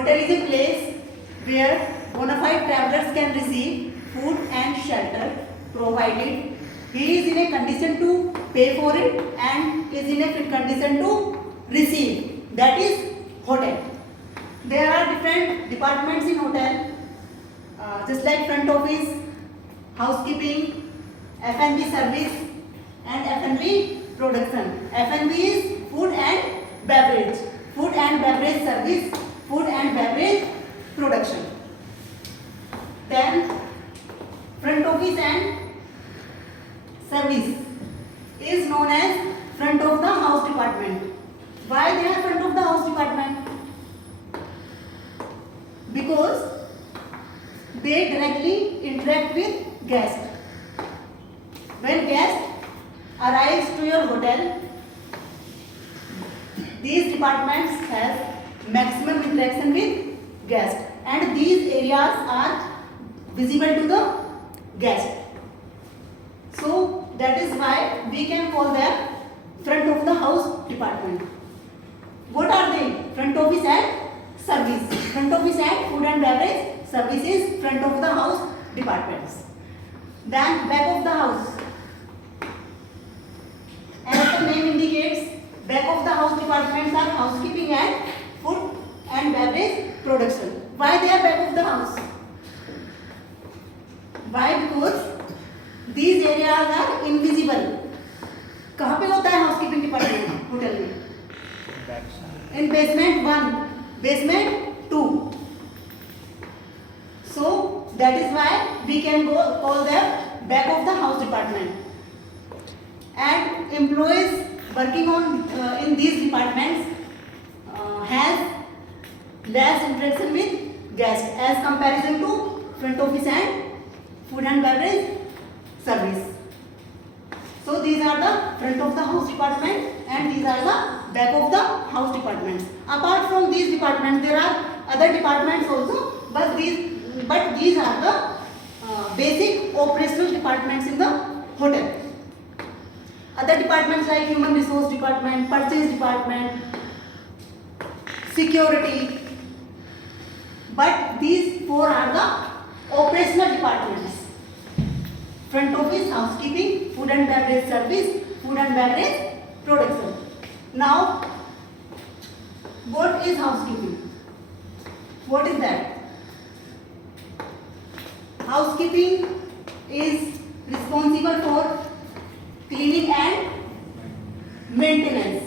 Hotel is a place where bona fide travelers can receive food and shelter provided he is in a condition to pay for it and is in a fit condition to receive. That is hotel. There are different departments in hotel, just like front office, housekeeping, F&B service and F&B production. F&B is food and beverage. Food and beverage service, food and beverage production. Then front office and service is known as front of the house department. Why they are front of the house department? Because they directly interact with guests. When guest arrives to your hotel, these departments have maximum interaction with guests and these areas are visible to the guest. So that is why we can call them front of the house department. What are they? Front office and service. Front office and food and beverage service is front of the house departments. Then back of the house. As the name indicates, back of the house departments are housekeeping and food and beverage production. Why they are back of the house? Why? Because these areas are invisible. कहाँ पे होता है housekeeping department hotel में? In basement 1, basement 2. So that is why we can call them back of the house department. And employees working on in these departments has less interaction with guests as comparison to front office and food and beverage service. So these are the front of the house department and these are the back of the house departments. Apart from these departments, there are other departments also, but these are the basic operational departments in the hotel. Other departments like human resource department, purchase department, security, but these four are the operational departments. Front office, housekeeping, food and beverage service, food and beverage production. Now, what is housekeeping? What is that? Housekeeping is responsible for cleaning and maintenance.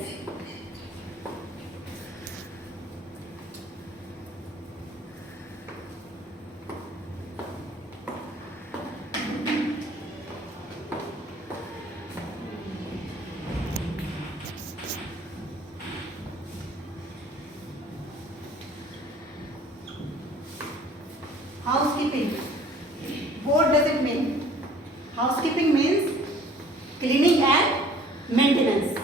Housekeeping. What does it mean? Housekeeping means cleaning and maintenance.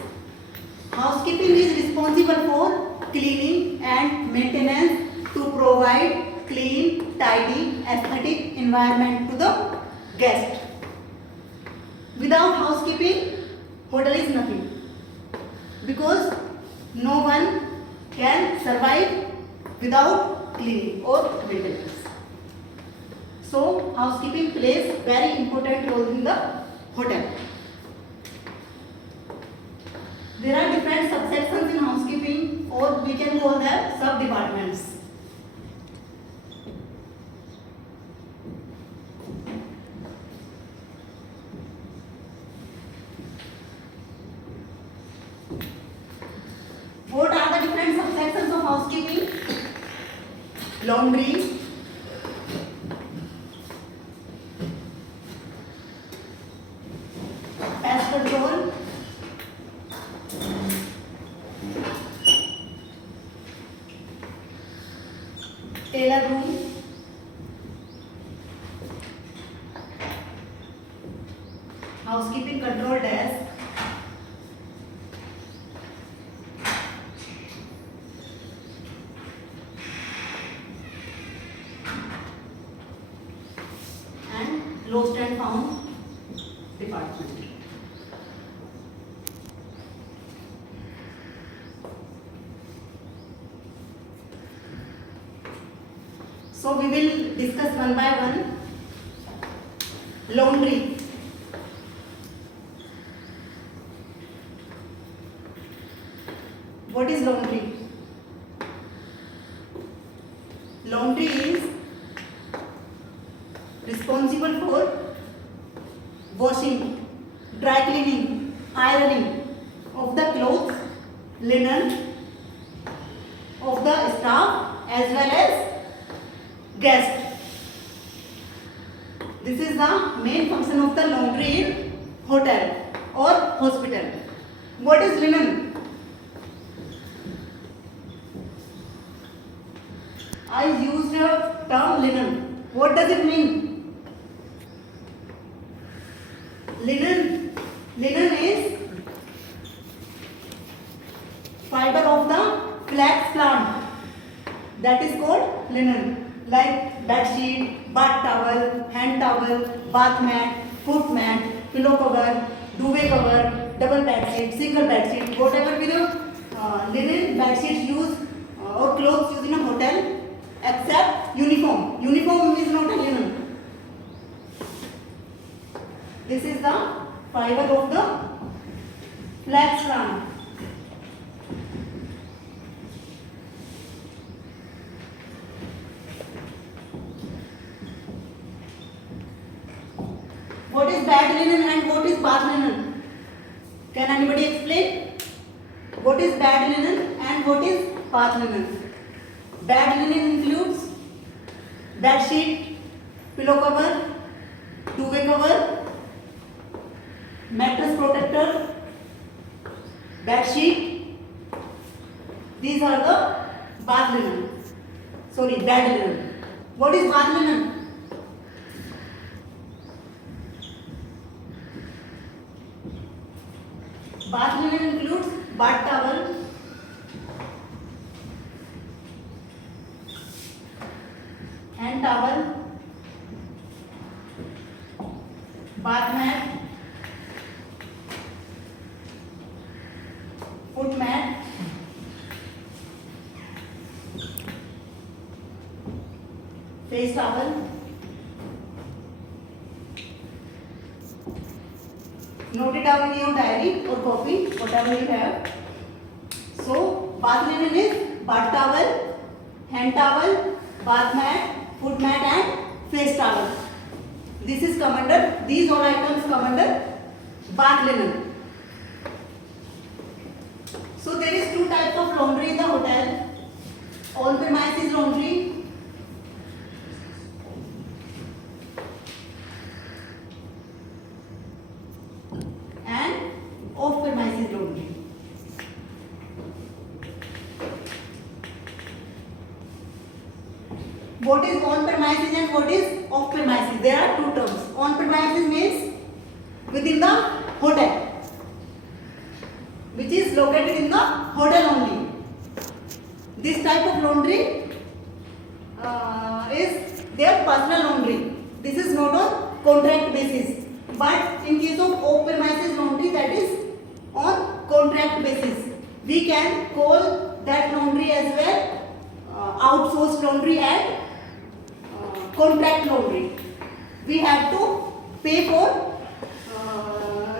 Housekeeping is responsible for cleaning and maintenance to provide clean, tidy, aesthetic environment to the guest. Without housekeeping, hotel is nothing. Because no one can survive without cleaning or maintenance. So, housekeeping plays very important role in the hotel. There are different subsections in housekeeping, or we can call them sub-departments. What are the different subsections of housekeeping? Laundry, pest control, tailor room, housekeeping control desk, and lost and found department. So we will discuss one by one. Laundry. What is laundry? Laundry is responsible for washing, dry cleaning, ironing of the clothes, linen of the staff as well as guests. This is the main function of the laundry in hotel or hospital. What is linen? I used the term linen. What does it mean? Linen is fiber of the flax plant. That is called linen. Like bed sheet, bath towel, hand towel, bath mat, foot mat, pillow cover, duvet cover, double bed sheet, single bed sheet, whatever be the linen bed sheets used or clothes used in a hotel. Except uniform. Uniform is not a linen. This is the fiber of the flax plant. What is bed linen and what is bath linen? Can anybody explain? What is bed linen and what is bath linen? Bed linen includes bed sheet, pillow cover, duvet cover, mattress protector, bed sheet. These are the bath linen. Sorry, bed linen. What is bath linen? Bath linen includes bath towel, hand towel, bath mat, foot mat, face towel. Note it down in your diary or copy, whatever you have. So, bath linen is bath towel, hand towel, bath mat, foot mat and face towel. This is come under, these all items come under bath linen. So there is two types of laundry in the hotel. On premises laundry and off premises laundry. What is on premises and what is off premises? There are two terms. On premises means within the hotel, which is located in the hotel only. This type of laundry is their personal laundry. This is not on contract basis. But in case of off premises laundry, that is on contract basis. We can call that laundry as well outsourced laundry and contract laundry. We have to pay for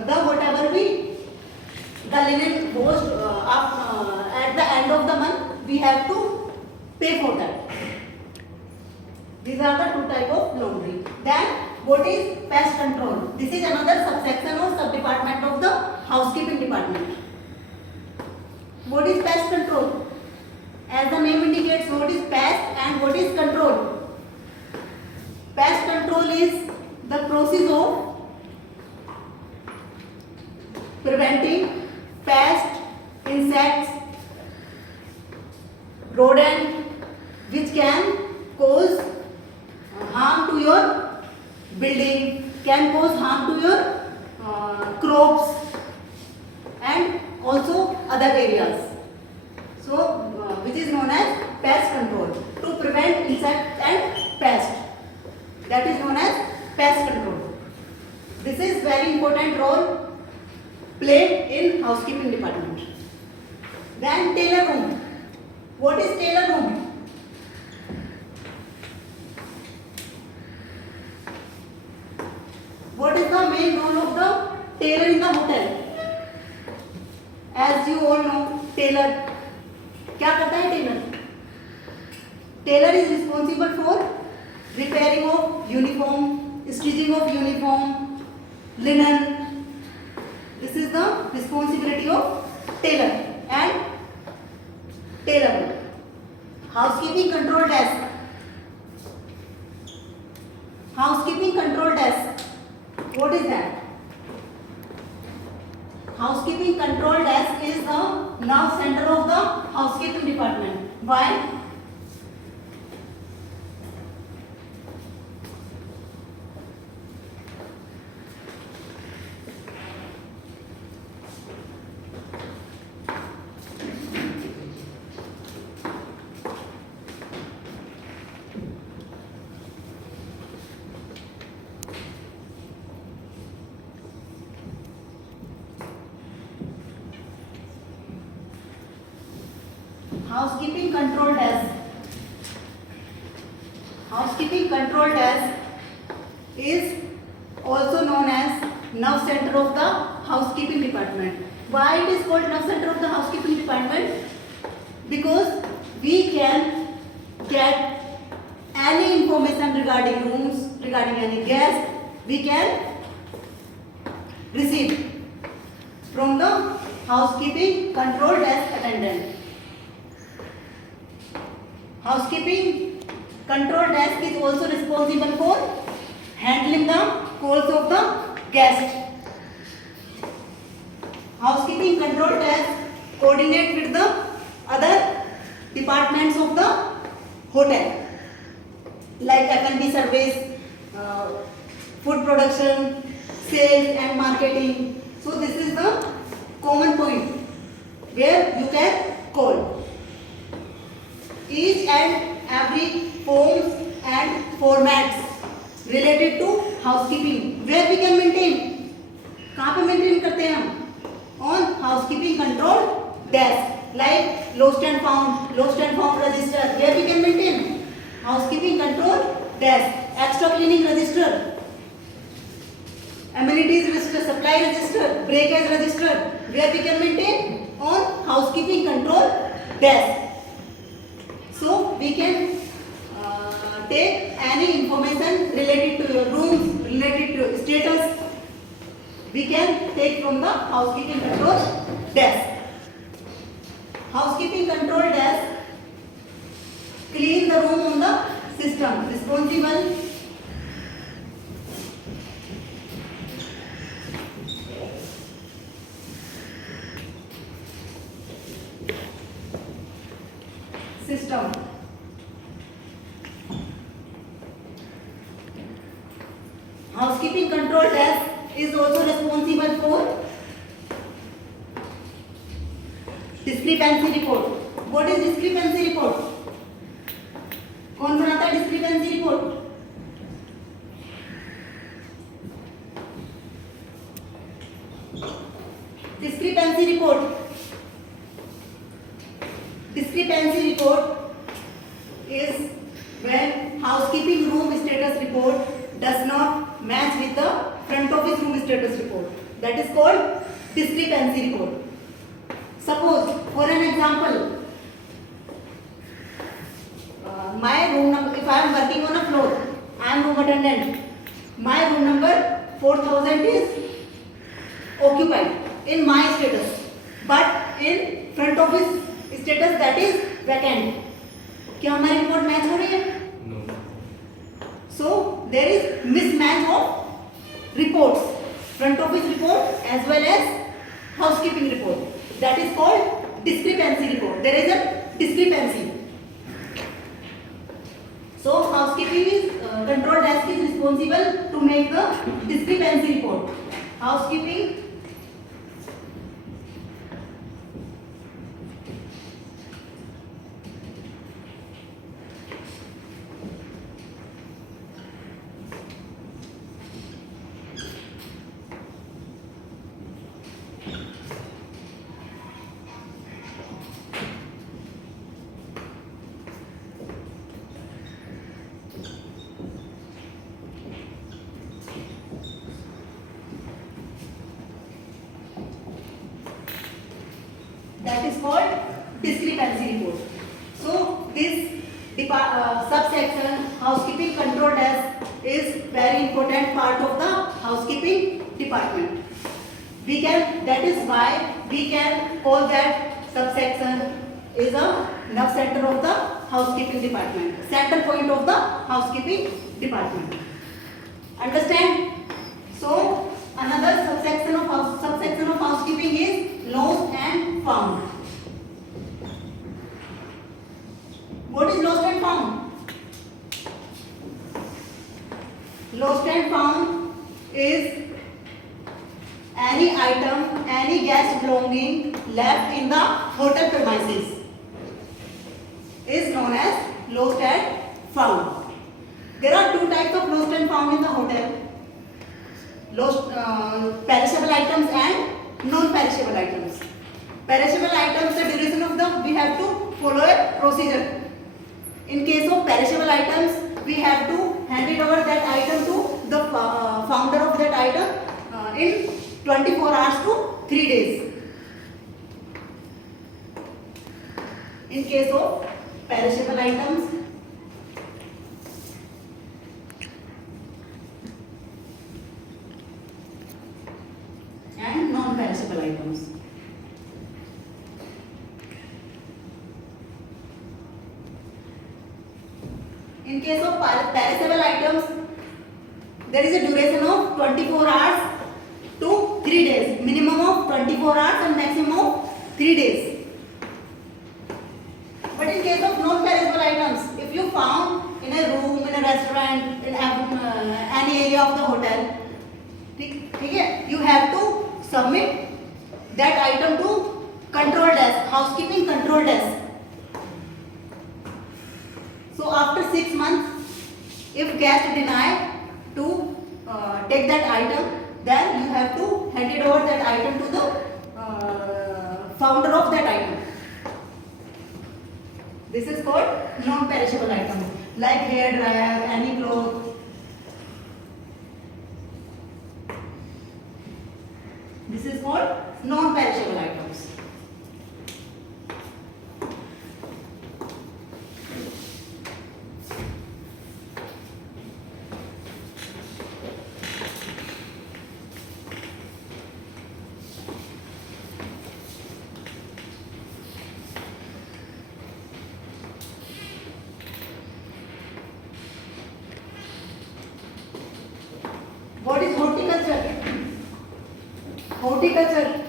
the whatever the linen washed at the end of the month. We have to pay for that. These are the two types of laundry. Then what is pest control? This is another subsection or sub-department of the housekeeping department. What is pest control? As the name indicates, what is pest and what is control? Pest control is the process of preventing pest, insects, rodent which can cause harm to your building, can cause harm to your crops and also other areas. So, which is known as pest control, to prevent insect and pest. That is known as pest control. This is very important role played in housekeeping department. Then tailor room. What is tailor room? main role of the tailor in the hotel? As you all know, tailor क्या करता है? Tailor is responsible for repairing of uniform, stitching of uniform, linen. This is the responsibility of tailor and tailor. Housekeeping control desk. Housekeeping control desk. What is that? Housekeeping control desk is the nerve center of the housekeeping department. Why? Housekeeping control desk. Housekeeping control desk is also known as nerve center of the housekeeping department. Why it is called nerve center of the housekeeping department? Because we can get any information regarding rooms, regarding any guest, we can receive from the housekeeping control desk attendant. Housekeeping control desk is also responsible for handling the calls of the guest. Housekeeping control desk coordinate with the other departments of the hotel, like F&B service, food production, sales and marketing. So this is the common point where you can call. Each and every forms and formats related to housekeeping where we can maintain. कहाँ पे maintain करते हैं हम? On housekeeping control desk, like lost and found register where we can maintain. Housekeeping control desk, extra cleaning register, amenities register, supply register, breakage register where we can maintain on housekeeping control desk. So we can take any information related to your rooms, related to status, we can take from the housekeeping control desk. Housekeeping control desk clean the room on the system, responsible system. Housekeeping control desk is also responsible for discrepancy report. What is discrepancy report? कौन बनाता है discrepancy report? Discrepancy report. Discrepancy report is when housekeeping room status report does not match with the front office room status report. That is called discrepancy report. Suppose, for an example, my room number, if I am working on a floor, I am room attendant. My room number 4000 is occupied in my status, but in front office status that is vacant. क्या हमारी report match हो रही है? No. So there is mismatch of reports, front office report as well as housekeeping report. That is called discrepancy report. There is a discrepancy. So housekeeping is control desk is responsible to make the discrepancy report. Housekeeping this subsection housekeeping control desk is very important part of the housekeeping department. That is why we can call that subsection is a nerve center of the housekeeping department, center point of the housekeeping department. Understand? So another subsection of housekeeping is lost and found. What is lost and found? Lost and found is any item, any guest belonging left in the hotel premises is known as lost and found. There are two types of lost and found in the hotel. Perishable items and non-perishable items. Perishable items, the duration of them, we have to follow a procedure. In case of perishable items, we have to hand it over that item to the founder of that item in 24 hours to 3 days. In case of perishable items, and non-perishable items. In case of perishable items, there is a duration of 24 hours to 3 days. Minimum of 24 hours and maximum of 3 days. But in case of non-perishable items, if you found in a room, in a restaurant, in any area of the hotel, you have to submit that item to control desk, housekeeping control desk. So after 6 months, if guest deny to take that item, then you have to hand it over that item to the founder of that item. This is called non-perishable items, like hair dryer, any clothes. This is called non-perishable items. What is horticulture? Horticulture.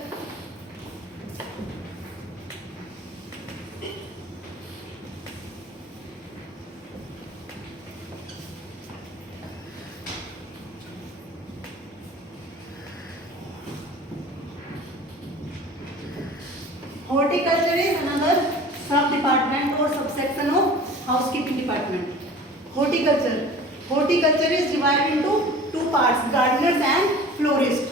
Horticulture is another sub-department or subsection of housekeeping department. Horticulture. Horticulture is divided into two parts, gardeners and florists.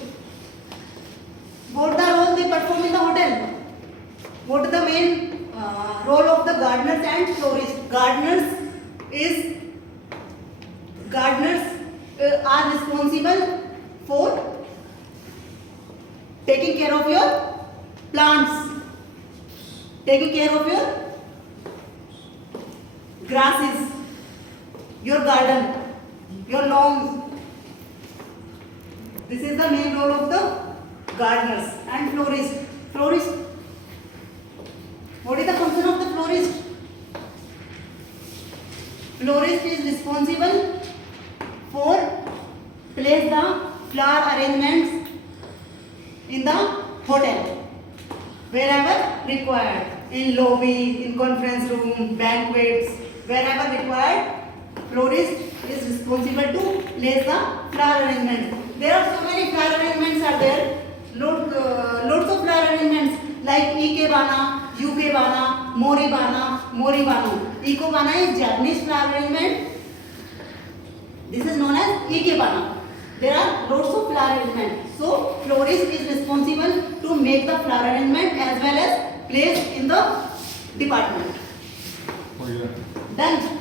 What the role they perform in the hotel? What is the main role of the gardeners and florists? Gardeners are responsible for taking care of your plants, taking care of your grasses, your garden, your lawns. This is the main role of the gardeners and florists. Florist. What is the function of the florist? Florist is responsible for place the flower arrangements in the hotel wherever required, in lobby, in conference room, banquets, wherever required. Florist is responsible to place the flower arrangements. There are so many flower arrangements are there. Lots of flower arrangements like Ikebana, Yukebana, Moribana, Moribano. Ikebana is Japanese flower arrangement. This is known as Ikebana. There are lots of flower arrangements. So florist is responsible to make the flower arrangement as well as place in the department. Done.